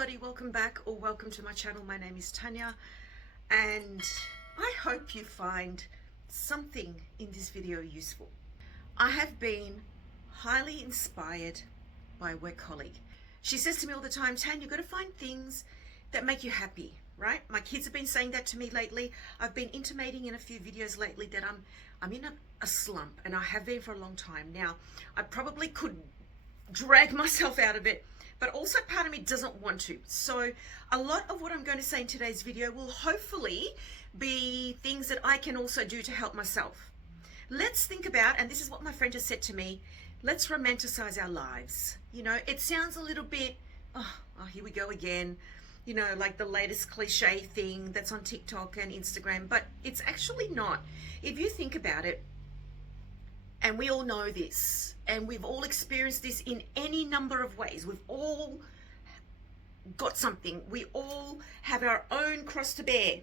everybody, welcome back or welcome to my channel. My name is Tanya and I hope you find something in this video useful. I have been highly inspired by a work colleague. She says to me all the time, Tanya, you've got to find things that make you happy, right? My kids have been saying that to me lately. I've been intimating in a few videos lately that I'm in a slump, and I have been for a long time now. I probably could drag myself out of it, but also part of me doesn't want to. So a lot of what I'm going to say in today's video will hopefully be things that I can also do to help myself. Let's think about, and this is what my friend just said to me, let's romanticize our lives. You know, it sounds a little bit, oh, here we go again, you know, like the latest cliche thing that's on TikTok and Instagram, but it's actually not. If you think about it, and we all know this, and we've all experienced this in any number of ways. We've all got something. We all have our own cross to bear.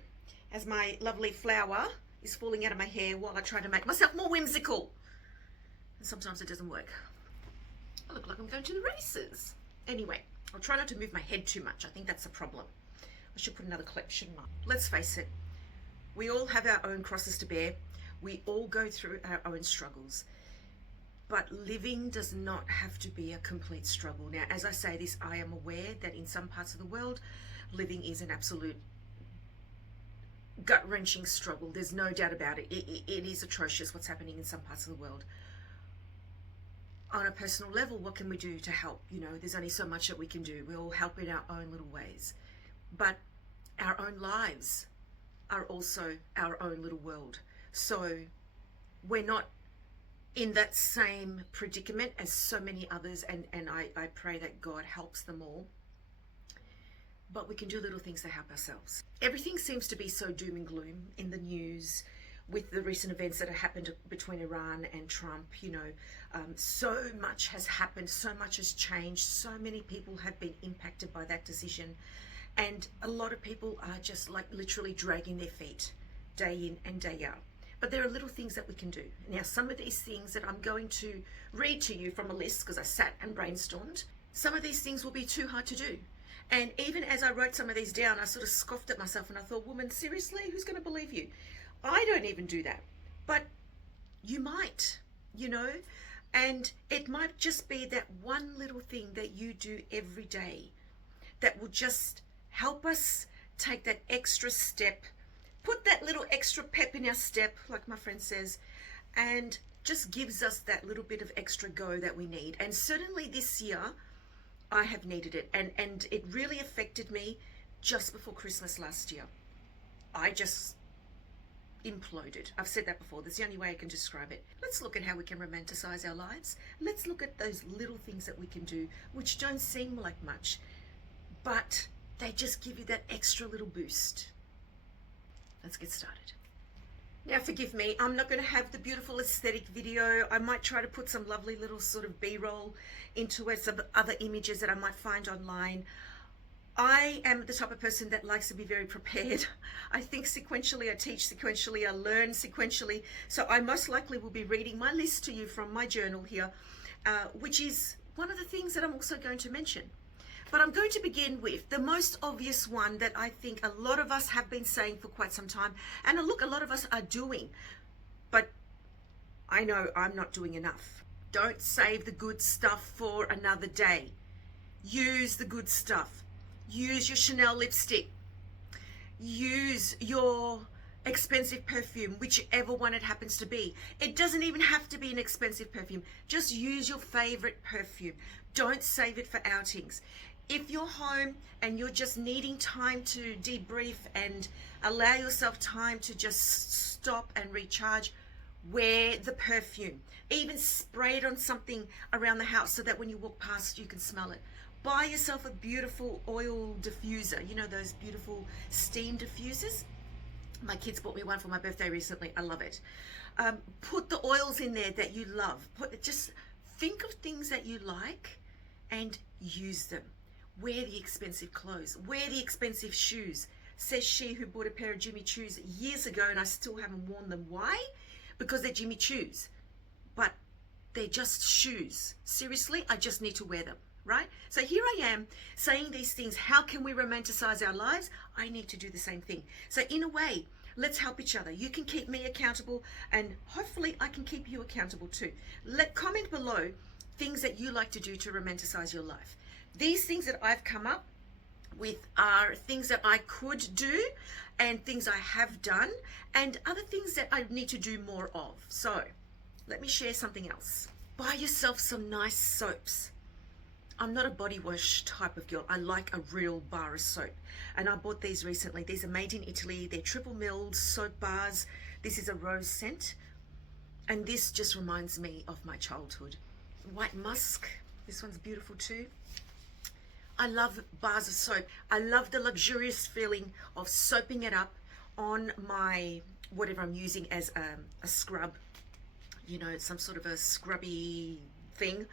As my lovely flower is falling out of my hair while I try to make myself more whimsical. And sometimes it doesn't work. I look like I'm going to the races. Anyway, I'll try not to move my head too much. I think that's a problem. I should put another clip, shouldn't I? Let's face it. We all have our own crosses to bear. We all go through our own struggles, but living does not have to be a complete struggle. Now, as I say this, I am aware that in some parts of the world, living is an absolute gut-wrenching struggle. There's no doubt about it. It is atrocious what's happening in some parts of the world. On a personal level, what can we do to help? You know, there's only so much that we can do. We all help in our own little ways. But our own lives are also our own little world. So we're not in that same predicament as so many others, and I pray that God helps them all. But we can do little things to help ourselves. Everything seems to be so doom and gloom in the news with the recent events that have happened between Iran and Trump. You know, so much has happened, so much has changed, so many people have been impacted by that decision, and a lot of people are just like literally dragging their feet day in and day out. But there are little things that we can do. Now, some of these things that I'm going to read to you from a list, because I sat and brainstormed, some of these things will be too hard to do. And even as I wrote some of these down, I sort of scoffed at myself and I thought, woman, seriously, who's going to believe you? I don't even do that. But you might, you know, and it might just be that one little thing that you do every day that will just help us take that extra step, put that little extra pep in our step, like my friend says, and just gives us that little bit of extra go that we need. And certainly this year, I have needed it. And it really affected me just before Christmas last year. I just imploded. I've said that before. That's the only way I can describe it. Let's look at how we can romanticize our lives. Let's look at those little things that we can do, which don't seem like much, but they just give you that extra little boost. Let's get started. Now, forgive me, I'm not going to have the beautiful aesthetic video. I might try to put some lovely little sort of B-roll into it, some other images that I might find online. I am the type of person that likes to be very prepared. I think sequentially, I teach sequentially, I learn sequentially. So I most likely will be reading my list to you from my journal here, which is one of the things that I'm also going to mention. But I'm going to begin with the most obvious one that I think a lot of us have been saying for quite some time. And look, a lot of us are doing, but I know I'm not doing enough. Don't save the good stuff for another day. Use the good stuff. Use your Chanel lipstick. Use your expensive perfume, whichever one it happens to be. It doesn't even have to be an expensive perfume. Just use your favorite perfume. Don't save it for outings. If you're home and you're just needing time to debrief and allow yourself time to just stop and recharge, wear the perfume. Even spray it on something around the house so that when you walk past, you can smell it. Buy yourself a beautiful oil diffuser. You know, those beautiful steam diffusers? My kids bought me one for my birthday recently. I love it. Put the oils in there that you love. Just think of things that you like and use them. Wear the expensive clothes. Wear the expensive shoes. Says she who bought a pair of Jimmy Choos years ago and I still haven't worn them. Why? Because they're Jimmy Choos. But they're just shoes. Seriously, I just need to wear them. right? So here I am saying these things. How can we romanticize our lives? I need to do the same thing. So in a way, let's help each other. You can keep me accountable, and hopefully I can keep you accountable too. Comment below things that you like to do to romanticize your life. These things that I've come up with are things that I could do and things I have done and other things that I need to do more of. So let me share something else. Buy yourself some nice soaps. I'm not a body wash type of girl. I like a real bar of soap. And I bought these recently. These are made in Italy. They're triple milled soap bars. This is a rose scent. And this just reminds me of my childhood. White musk. This one's beautiful too. I love bars of soap. I love the luxurious feeling of soaping it up on my, whatever I'm using as a scrub. You know, some sort of a scrubby thing.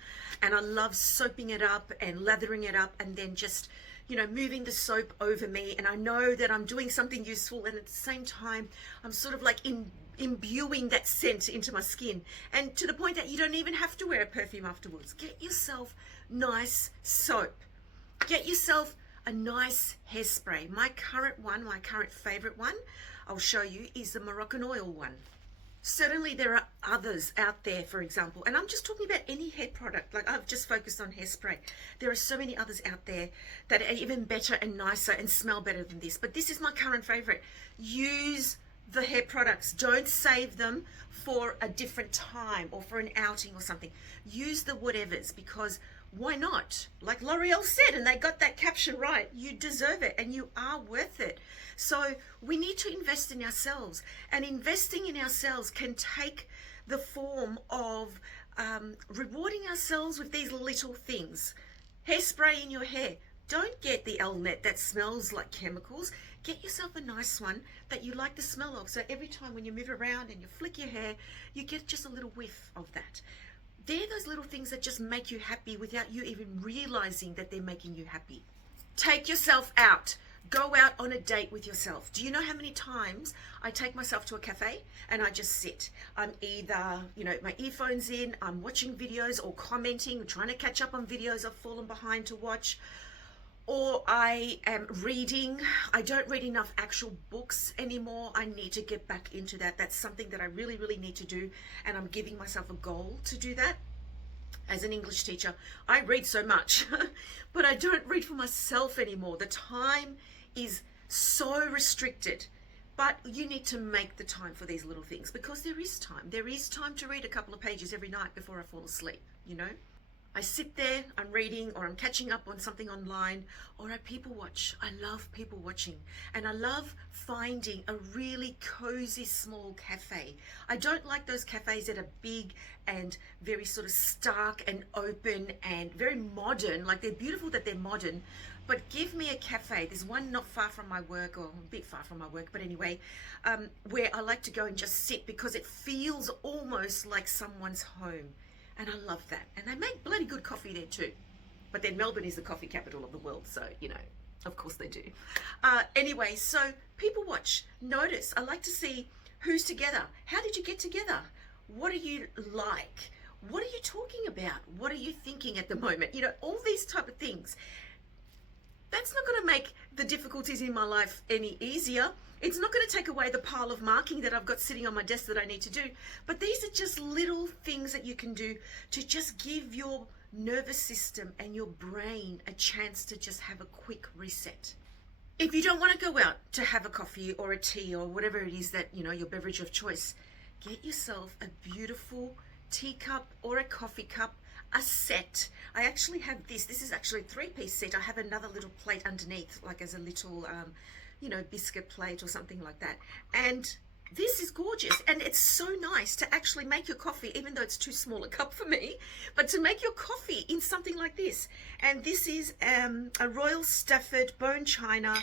And I love soaping it up and lathering it up and then just, you know, moving the soap over me. And I know that I'm doing something useful, and at the same time, I'm sort of like imbuing that scent into my skin. And to the point that you don't even have to wear a perfume afterwards. Get yourself nice soap. Get yourself a nice hairspray. My current favorite one, I'll show you, is the Moroccan oil one. Certainly there are others out there, for example, and I'm just talking about any hair product. Like, I've just focused on hairspray. There are so many others out there that are even better and nicer and smell better than this. But this is my current favorite. Use the hair products. Don't save them for a different time or for an outing or something. Use the whatevers, because why not? Like L'Oreal said, and they got that caption right, you deserve it and you are worth it. So we need to invest in ourselves, and investing in ourselves can take the form of rewarding ourselves with these little things. Hairspray in your hair. Don't get the Elnet that smells like chemicals. Get yourself a nice one that you like the smell of. So every time when you move around and you flick your hair, you get just a little whiff of that. They're those little things that just make you happy without you even realizing that they're making you happy. Take yourself out. Go out on a date with yourself. Do you know how many times I take myself to a cafe and I just sit? I'm either, you know, my earphones in, I'm watching videos or commenting, trying to catch up on videos I've fallen behind to watch, or I am reading. I don't read enough actual books anymore. I need to get back into that. That's something that I really, really need to do, and I'm giving myself a goal to do that. As an English teacher, I read so much, but I don't read for myself anymore. The time is so restricted, but you need to make the time for these little things, because there is time. There is time to read a couple of pages every night before I fall asleep, you know? I sit there, I'm reading, or I'm catching up on something online, or I people watch. I love people watching, and I love finding a really cozy small cafe. I don't like those cafes that are big and very sort of stark and open and very modern. Like, they're beautiful that they're modern, but give me a cafe. There's one not far from my work, or a bit far from my work, but anyway, where I like to go and just sit, because it feels almost like someone's home. And I love that. And they make bloody good coffee there too. But then Melbourne is the coffee capital of the world, so, you know, of course they do. Anyway, so people watch, notice. I like to see who's together. How did you get together? What are you like? What are you talking about? What are you thinking at the moment? You know, all these type of things. That's not going to make the difficulties in my life any easier. It's not going to take away the pile of marking that I've got sitting on my desk that I need to do. But these are just little things that you can do to just give your nervous system and your brain a chance to just have a quick reset. If you don't want to go out to have a coffee or a tea or whatever it is that, you know, your beverage of choice, get yourself a beautiful teacup or a coffee cup, a set. I actually have this. This is actually a 3-piece set. I have another little plate underneath, like as a little, you know, biscuit plate or something like that. And this is gorgeous, and it's so nice to actually make your coffee, even though it's too small a cup for me, but to make your coffee in something like this. And this is a Royal Stafford bone china,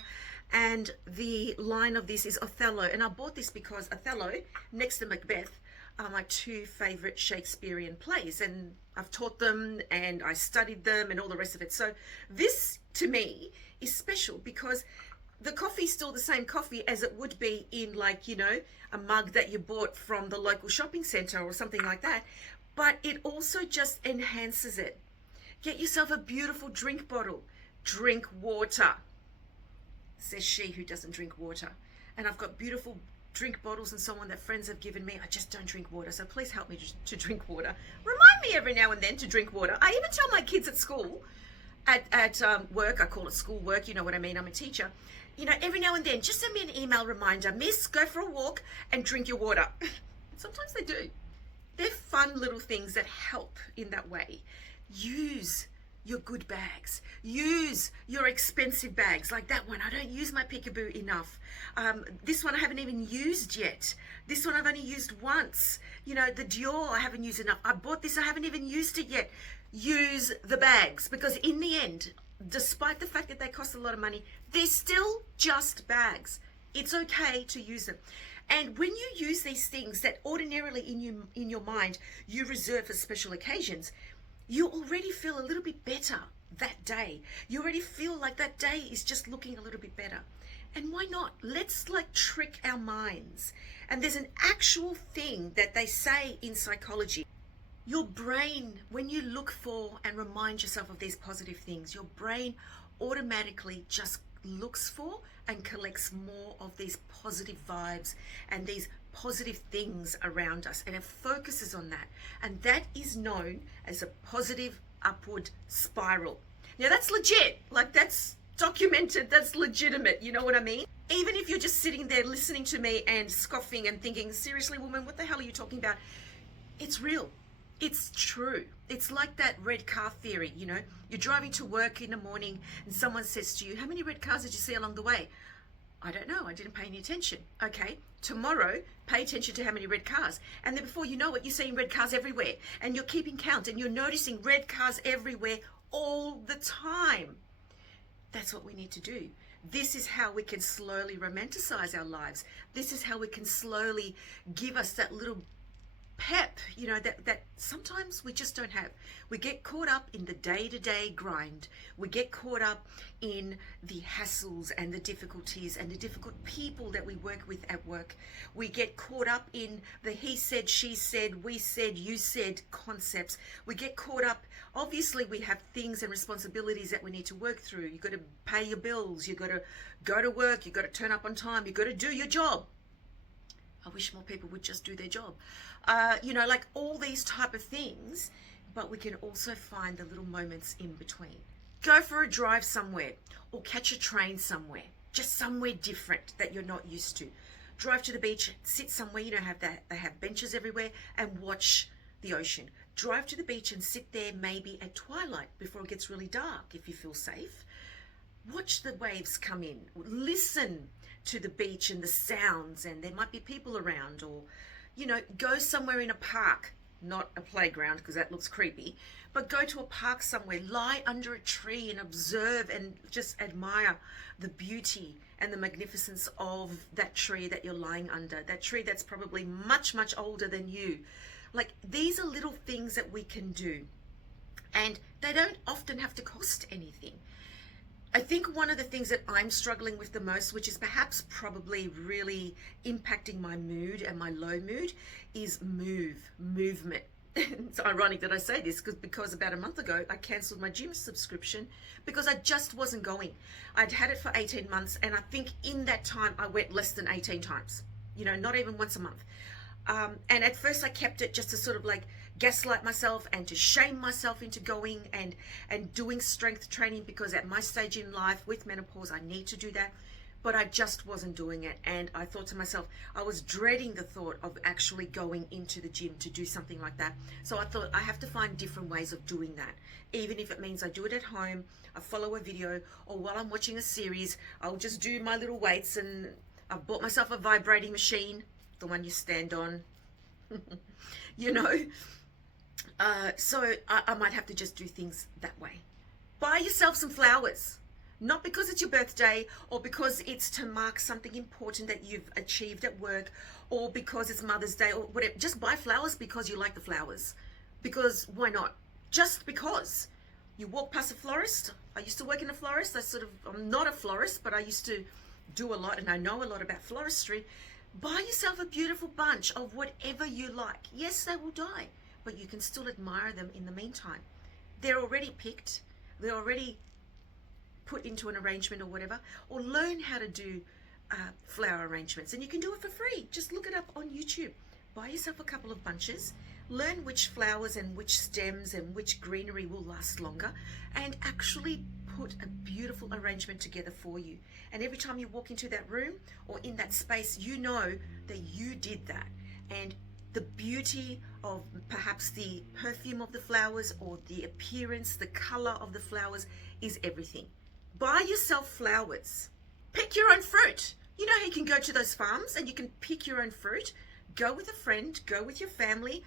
and the line of this is Othello. And I bought this because Othello, next to Macbeth, are my 2 favorite Shakespearean plays, and I've taught them and I studied them and all the rest of it. So this to me is special, because the coffee's still the same coffee as it would be in, like, you know, a mug that you bought from the local shopping center or something like that, but it also just enhances it. Get yourself a beautiful drink bottle. Drink water, says she who doesn't drink water. And I've got beautiful drink bottles and so on that friends have given me. I just don't drink water, so please help me to drink water. Remind me every now and then to drink water. I even tell my kids at school, at work, I call it school work, you know what I mean, I'm a teacher. You know, every now and then, just send me an email reminder, Miss, go for a walk and drink your water. Sometimes they do. They're fun little things that help in that way. Use your good bags. Use your expensive bags, like that one. I don't use my peekaboo enough. This one I haven't even used yet. This one I've only used once. You know, the Dior I haven't used enough. I bought this, I haven't even used it yet. Use the bags, because in the end, despite the fact that they cost a lot of money, they're still just bags. It's okay to use them. And when you use these things that ordinarily in your mind you reserve for special occasions, you already feel a little bit better that day. You already feel like that day is just looking a little bit better. And why not? Let's like trick our minds. And there's an actual thing that they say in psychology. Your brain, when you look for and remind yourself of these positive things, your brain automatically just looks for and collects more of these positive vibes and these positive things around us, and it focuses on that, and that is known as a positive upward spiral. Now that's legit, like that's documented, that's legitimate, you know what I mean? Even if you're just sitting there listening to me and scoffing and thinking, seriously woman, what the hell are you talking about? It's real. It's true. It's like that red car theory, you know? You're driving to work in the morning and someone says to you, how many red cars did you see along the way? I don't know, I didn't pay any attention. Okay, tomorrow, pay attention to how many red cars. And then before you know it, you're seeing red cars everywhere. And you're keeping count and you're noticing red cars everywhere all the time. That's what we need to do. This is how we can slowly romanticize our lives. This is how we can slowly give us that little pep, you know, that sometimes we just don't have. We get caught up in the day-to-day grind. We get caught up in the hassles and the difficulties and the difficult people that we work with at work. We get caught up in the he said, she said, we said, you said concepts. We get caught up. Obviously, we have things and responsibilities that we need to work through. You've got to pay your bills. You've got to go to work. You've got to turn up on time. You've got to do your job. I wish more people would just do their job. You know, like all these type of things, but we can also find the little moments in between. Go for a drive somewhere or catch a train somewhere, just somewhere different that you're not used to. Drive to the beach, sit somewhere, you know, they have benches everywhere, and watch the ocean. Drive to the beach and sit there maybe at twilight before it gets really dark if you feel safe. Watch the waves come in. Listen to the beach and the sounds, and there might be people around, or, you know, go somewhere in a park, not a playground because that looks creepy, but go to a park somewhere, lie under a tree and observe and just admire the beauty and the magnificence of that tree that you're lying under, that tree that's probably much, much older than you. Like, these are little things that we can do, and they don't often have to cost anything. I think one of the things that I'm struggling with the most, which is perhaps probably really impacting my mood and my low mood, is movement. It's ironic that I say this because about a month ago, I cancelled my gym subscription because I just wasn't going. I'd had it for 18 months, and I think in that time I went less than 18 times, you know, not even once a month. And at first I kept it just to sort of like gaslight myself and to shame myself into going and doing strength training, because at my stage in life with menopause, I need to do that. But I just wasn't doing it. And I thought to myself, I was dreading the thought of actually going into the gym to do something like that. So I thought I have to find different ways of doing that. Even if it means I do it at home, I follow a video, or while I'm watching a series, I'll just do my little weights. And I've bought myself a vibrating machine, the one you stand on, you know. So I might have to just do things that way. Buy yourself some flowers. Not because it's your birthday, or because it's to mark something important that you've achieved at work, or because it's Mother's Day, or whatever. Just buy flowers because you like the flowers. Because why not? Just because. You walk past a florist. I used to work in a florist. I'm not a florist, but I used to do a lot, and I know a lot about floristry. Buy yourself a beautiful bunch of whatever you like. Yes, they will die, but you can still admire them in the meantime. They're already picked, they're already put into an arrangement or whatever. Or learn how to do flower arrangements, and you can do it for free. Just look it up on YouTube. Buy yourself a couple of bunches, learn which flowers and which stems and which greenery will last longer, and actually put a beautiful arrangement together for you. And every time you walk into that room or in that space, you know that you did that. And the beauty of perhaps the perfume of the flowers or the appearance, the color of the flowers is everything. Buy yourself flowers. Pick your own fruit. You know how you can go to those farms and you can pick your own fruit? Go with a friend, go with your family,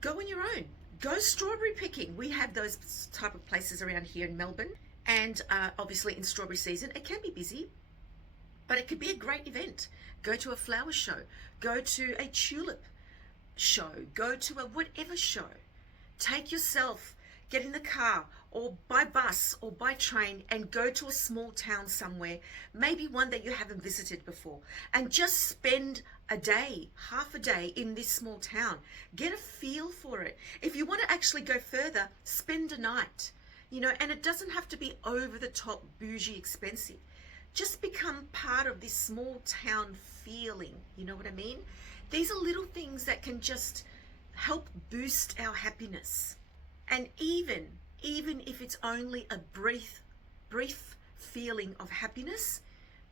go on your own. Go strawberry picking. We have those type of places around here in Melbourne. And obviously in strawberry season, it can be busy, but it could be a great event. Go to a flower show, go to a tulip show, go to a whatever show. Take yourself, get in the car or by bus or by train and go to a small town somewhere, maybe one that you haven't visited before, and just spend a day, half a day in this small town. Get a feel for it. If you want to actually go further, spend a night, you know, and it doesn't have to be over the top, bougie, expensive. Just become part of this small town feeling, you know what I mean? These are little things that can just help boost our happiness. And even if it's only a brief feeling of happiness,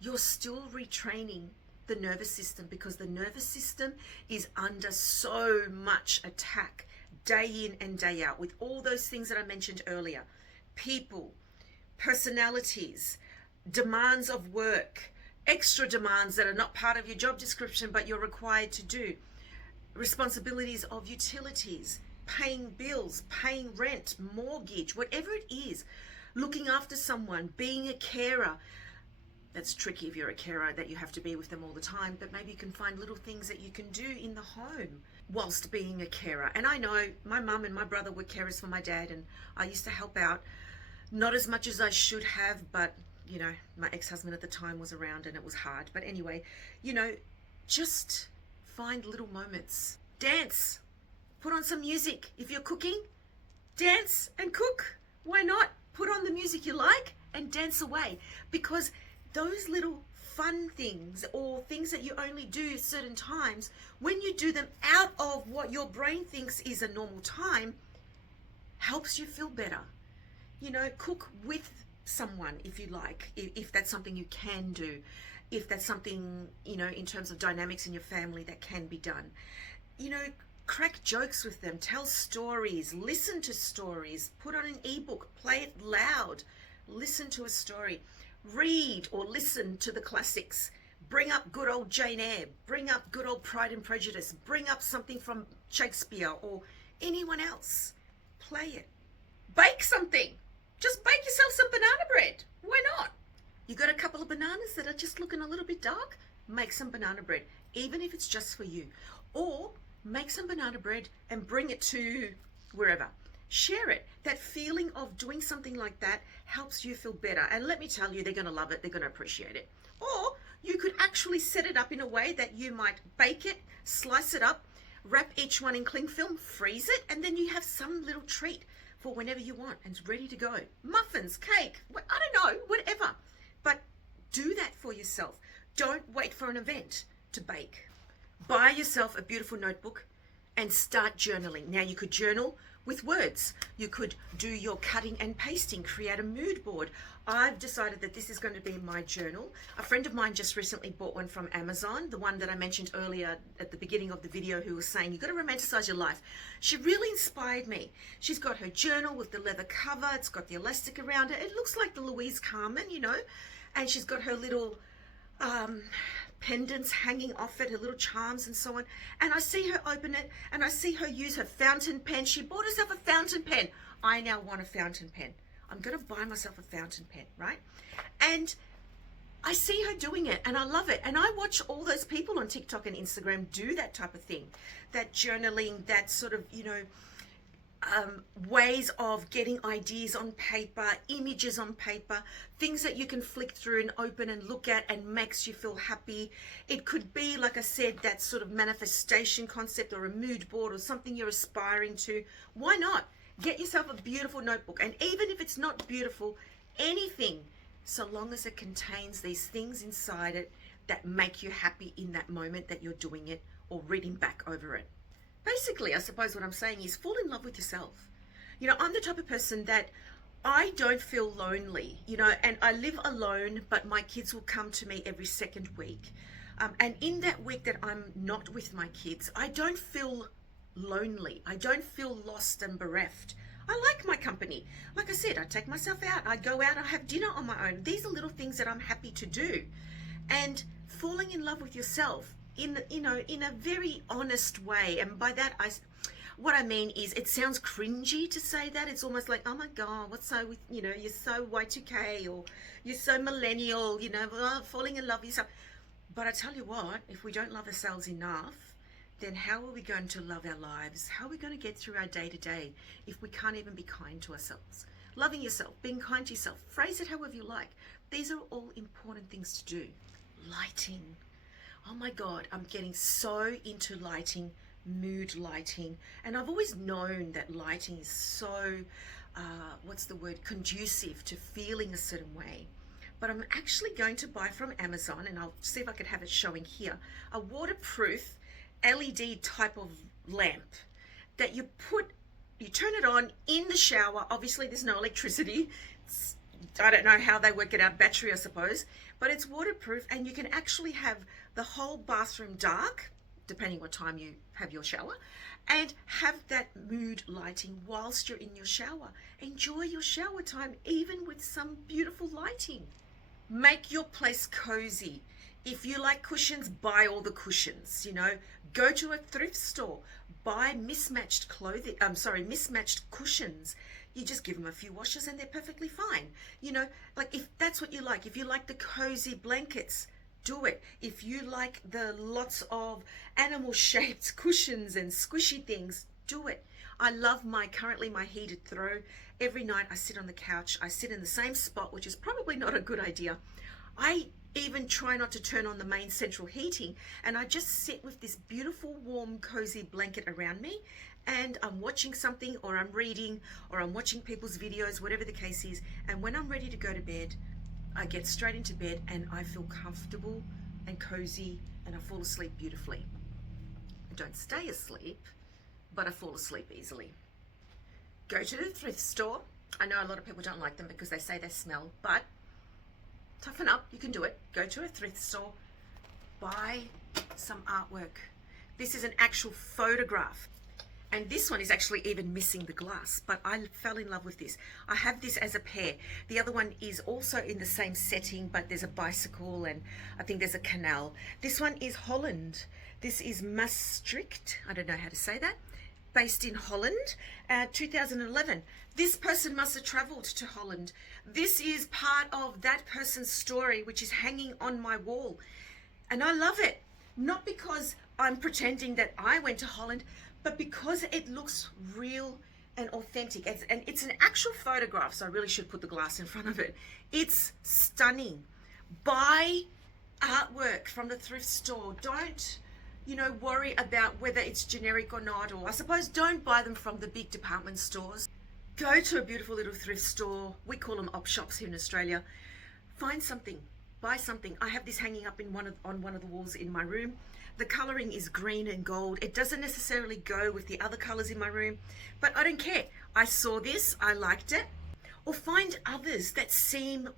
you're still retraining the nervous system, because the nervous system is under so much attack day in and day out with all those things that I mentioned earlier. People, personalities, demands of work, extra demands that are not part of your job description but you're required to do, responsibilities of utilities, paying bills, paying rent, mortgage, whatever it is, looking after someone, being a carer. That's tricky if you're a carer, that you have to be with them all the time, but maybe you can find little things that you can do in the home whilst being a carer. And I know my mum and my brother were carers for my dad, and I used to help out, not as much as I should have, but you know, my ex-husband at the time was around and it was hard. But anyway, you know, just find little moments. Dance, put on some music. If you're cooking, dance and cook. Why not? Put on the music you like and dance away, because those little fun things or things that you only do certain times, when you do them out of what your brain thinks is a normal time, helps you feel better. You know, cook with someone if you like, if that's something you can do, if that's something, you know, in terms of dynamics in your family that can be done. You know, crack jokes with them, tell stories, listen to stories, put on an ebook, play it loud, listen to a story, read or listen to the classics, bring up good old Jane Eyre, bring up good old Pride and Prejudice, bring up something from Shakespeare or anyone else, play it. Bake something. Just bake yourself some banana bread. Why not? You got a couple of bananas that are just looking a little bit dark? Make some banana bread, even if it's just for you. Or make some banana bread and bring it to wherever. Share it. That feeling of doing something like that helps you feel better. And let me tell you, they're going to love it. They're going to appreciate it. Or you could actually set it up in a way that you might bake it, slice it up, wrap each one in cling film, freeze it, and then you have some little treat for whenever you want, and it's ready to go. Muffins, cake, I don't know, whatever. But do that for yourself. Don't wait for an event to bake. Buy yourself a beautiful notebook and start journaling. Now you could journal with words. You could do your cutting and pasting, create a mood board. I've decided that this is going to be my journal. A friend of mine just recently bought one from Amazon, the one that I mentioned earlier at the beginning of the video, who was saying, you've got to romanticize your life. She really inspired me. She's got her journal with the leather cover. It's got the elastic around it. It looks like the Louise Carmen, you know, and she's got her little pendants hanging off it, her little charms and so on. And I see her open it and I see her use her fountain pen. She bought herself a fountain pen. I now want a fountain pen. I'm going to buy myself a fountain pen, right? And I see her doing it and I love it. And I watch all those people on TikTok and Instagram do that type of thing, that journaling, that sort of, you know, ways of getting ideas on paper, images on paper, things that you can flick through and open and look at and makes you feel happy. It could be, like I said, that sort of manifestation concept or a mood board or something you're aspiring to. Why not? Get yourself a beautiful notebook, and even if it's not beautiful, anything, so long as it contains these things inside it that make you happy in that moment that you're doing it or reading back over it. Basically, I suppose what I'm saying is fall in love with yourself. You know, I'm the type of person that I don't feel lonely, you know, and I live alone, but my kids will come to me every second week. And in that week that I'm not with my kids, I don't feel lonely. I don't feel lost and bereft. I like my company. Like I said, I take myself out. I go out, I have dinner on my own. These are little things that I'm happy to do. And falling in love with yourself in, you know, in a very honest way. And by that, what I mean is, it sounds cringy to say that. It's almost like, oh my God, what's so with, you know, you're so Y2K, or you're so millennial, you know, falling in love with yourself. But I tell you what, if we don't love ourselves enough, then how are we going to love our lives? How are we going to get through our day to day if we can't even be kind to ourselves? Loving yourself, being kind to yourself, phrase it however you like. These are all important things to do. Lighting. Oh my God, I'm getting so into lighting, mood lighting. And I've always known that lighting is so, conducive to feeling a certain way. But I'm actually going to buy from Amazon, and I'll see if I could have it showing here, a waterproof LED type of lamp that you turn it on in the shower. Obviously there's no electricity. I don't know how they work it out, battery I suppose, but it's waterproof, and you can actually have the whole bathroom dark, depending what time you have your shower, and have that mood lighting whilst you're in your shower. Enjoy your shower time, even with some beautiful lighting. Make your place cozy. If you like cushions, buy all the cushions, you know. Go to a thrift store, buy mismatched cushions. You just give them a few washes and they're perfectly fine. You know, like if that's what you like, if you like the cozy blankets, do it. If you like the lots of animal shaped cushions and squishy things, do it. I love currently my heated throw. Every night I sit on the couch. I sit in the same spot, which is probably not a good idea. I even try not to turn on the main central heating, and I just sit with this beautiful warm cozy blanket around me, and I'm watching something, or I'm reading, or I'm watching people's videos, whatever the case is. And when I'm ready to go to bed, I get straight into bed and I feel comfortable and cozy, and I fall asleep beautifully. I don't stay asleep, but I fall asleep easily. Go to the thrift store. I know a lot of people don't like them because they say they smell, but toughen up, you can do it. Go to a thrift store, buy some artwork. This is an actual photograph, and this one is actually even missing the glass, but I fell in love with this. I have this as a pair. The other one is also in the same setting, but there's a bicycle and I think there's a canal. This one is Holland. This is Maastricht, I don't know how to say that, based in Holland, 2011. This person must have traveled to Holland. This is part of that person's story, which is hanging on my wall. And I love it, not because I'm pretending that I went to Holland, but because it looks real and authentic. And it's an actual photograph, so I really should put the glass in front of it. It's stunning. Buy artwork from the thrift store. Don't, you know, worry about whether it's generic or not, or I suppose don't buy them from the big department stores. Go to a beautiful little thrift store. We call them op shops here in Australia. Find something, buy something. I have this hanging up on one of the walls in my room. The coloring is green and gold. It doesn't necessarily go with the other colors in my room, but I don't care. I saw this, I liked it. Or find others that seem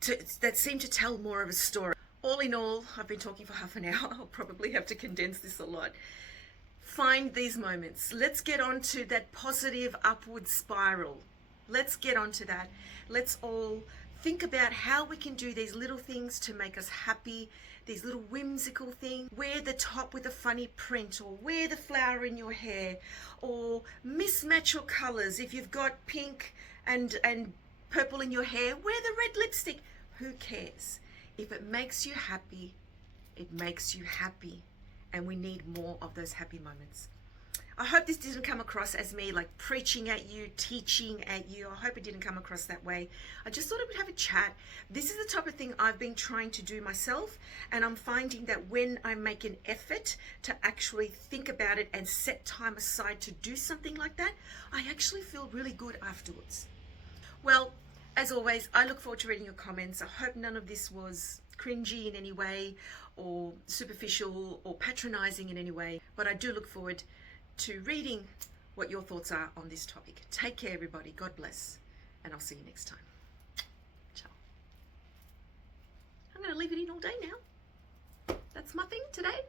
to tell more of a story. All in all, I've been talking for half an hour. I'll probably have to condense this a lot. Find these moments. Let's get on to that positive upward spiral. Let's get on to that. Let's all think about how we can do these little things to make us happy, these little whimsical things. Wear the top with a funny print, or wear the flower in your hair, or mismatch your colors. If you've got pink and purple in your hair, wear the red lipstick. Who cares? If it makes you happy, it makes you happy. And we need more of those happy moments. I hope this didn't come across as me like preaching at you, teaching at you. I hope it didn't come across that way. I just thought I would have a chat. This is the type of thing I've been trying to do myself, and I'm finding that when I make an effort to actually think about it and set time aside to do something like that, I actually feel really good afterwards. Well, as always, I look forward to reading your comments. I hope none of this was cringy in any way or superficial or patronizing in any way, but I do look forward to reading what your thoughts are on this topic. Take care, everybody. God bless, and I'll see you next time. Ciao. I'm going to leave it in all day now. That's my thing today.